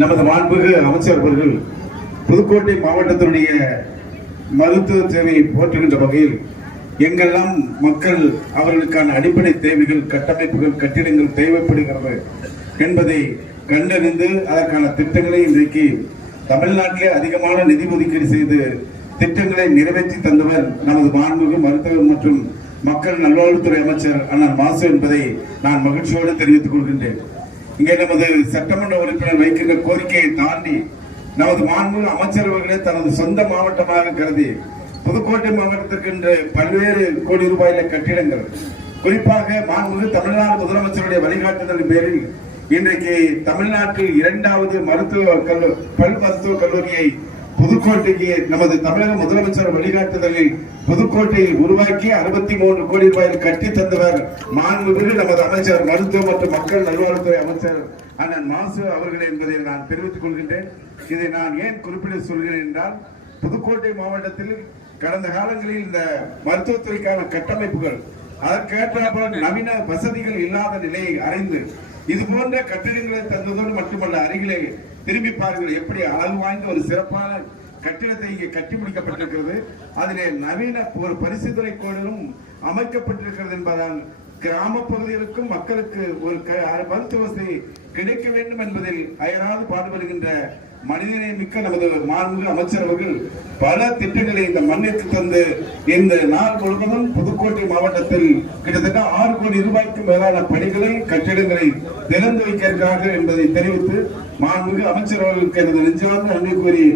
நமது மாண்புகு அமைச்சர் அவர்கள் புதுக்கோட்டை மாவட்டத்தினுடைய மருத்துவ சேவையை போற்றுகின்ற வகையில் எங்கெல்லாம் மக்கள் அவர்களுக்கான அடிப்படை தேவைகள் கட்டமைப்புகள் கட்டிடங்கள் தேவைப்படுகிறது என்பதை கண்டறிந்து அதற்கான திட்டங்களை இன்றைக்கு தமிழ்நாட்டிலே அதிகமான நிதி ஒதுக்கீடு செய்து திட்டங்களை நிறைவேற்றி தந்தவர் நமது மாண்புமிகு மருத்துவ மற்றும் மக்கள் நல்வாழ்வுத்துறை அமைச்சர் அண்ணன் மாசு என்பதை நான் மகிழ்ச்சியோடு தெரிவித்துக் கொள்கின்றேன். இங்கே நமது சட்டமன்ற உறுப்பினர் வைக்கின்ற கோரிக்கையை தாண்டி நமது மாண்பு அமைச்சரவர்களே தனது சொந்த மாவட்டமாக கருதி புதுக்கோட்டை மாவட்டத்திற்கு இன்று பல்வேறு கோடி ரூபாயில கட்டிடங்கள் குறிப்பாக மாண்பு தமிழ்நாடு முதலமைச்சருடைய வழிகாட்டுதலின் பேரில் இன்றைக்கு தமிழ்நாட்டில் இரண்டாவது மருத்துவ கல்லூ பல் மருத்துவக் கல்லூரியை புதுக்கோட்டைக்கு நமது தமிழக முதலமைச்சர் வழிகாட்டுதலில் புதுக்கோட்டையில் உருவாக்கி அறுபத்தி மூன்று கோடி ரூபாயில் கட்டி தந்தவர் மாண்புமிகு நமது அமைச்சர் மருத்துவ மற்றும் மக்கள் நல்வாழ்வுத்துறை அமைச்சர் அண்ணன் மாசு அவர்கள் என்பதை நான் தெரிவித்துக் கொள்கின்றேன். இதை நான் ஏன் குறிப்பிட சொல்கிறேன் என்றால் புதுக்கோட்டை மாவட்டத்தில் கடந்த காலங்களில் இந்த மருத்துவத்துறைக்கான கட்டமைப்புகள் அதற்கேற்ற நவீன வசதிகள் இல்லாத நிலையை அறிந்து இது போன்ற கட்டிடங்களை தந்ததோடு மட்டுமல்ல அருகிலே திரும்பி பாருங்கள் எப்படி அளவு வாய்ந்த ஒரு சிறப்பான கட்டிடத்தை இங்கே கட்டி முடிக்கப்பட்டிருக்கிறது அதிலே நவீன ஒரு பரிசுத்துறை கோடிலும் அமைக்கப்பட்டிருக்கிறது என்பதால் கிராம பகுதிகளுக்கும் மக்களுக்கு ஒரு மருத்துவ வசதி கிடைக்க வேண்டும் என்பதில் அயராது பாடுபடுகின்ற மனிதனை மிக்க நமது மாண்புமிகு அமைச்சர் அவர்கள் பல திட்டங்களை இந்த மண்ணிற்கு தந்து இந்த நாள் முழுவதும் புதுக்கோட்டை மாவட்டத்தில் கிட்டத்தட்ட கோடி ரூபாய்க்கு மேலான பணிகளை கட்டிடங்களை திறந்து வைக்க இருக்கிறார்கள் என்பதை தெரிவித்து மாண்புமிகு அமைச்சர் அவர்களுக்கு எனது நெஞ்சார்ந்த நன்றி கூறி